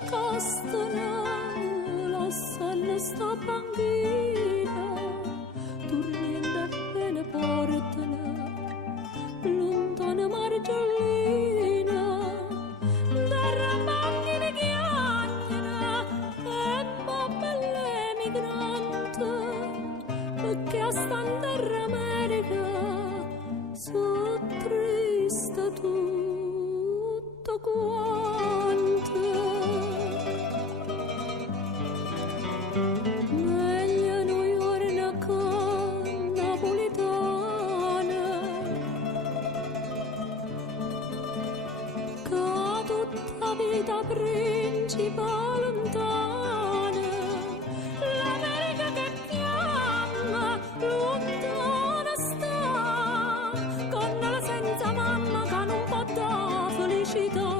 nascostono lasciano sta banchina dormiendo e ne portano lontana margiolina terra macchine chiagnano e belle migrante perché a sta in terra America so triste tutto quanto. Meglio noi ora con napolitana che tutta vita principale lontana l'America che chiama lontana sta con la senza mamma che non può dare felicità.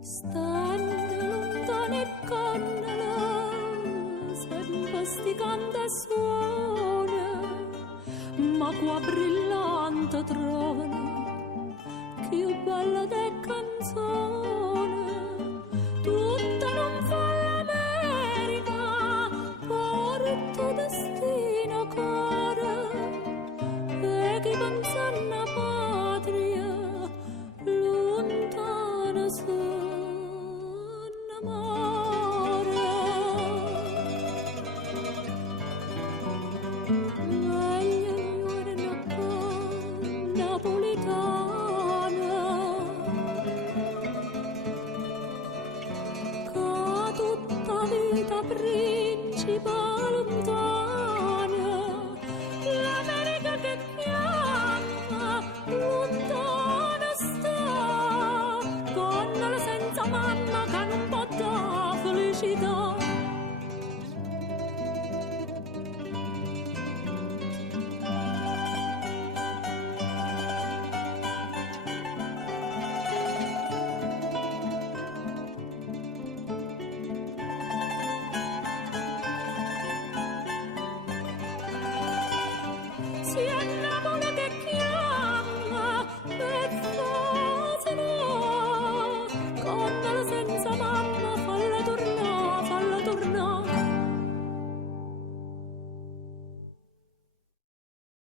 Stanno lontane cannella, sempre sticando e suona, ma qua brillante trovano, più bella de canzone, tutta non fa l'America, porta destino cuore, e chi pensa alla patria, lontana s'annamora. Meglio ora con napolitana che tutta vita principale lontana l'America che chiama lontana sta con la senza mamma che non può dare felicità. Sì,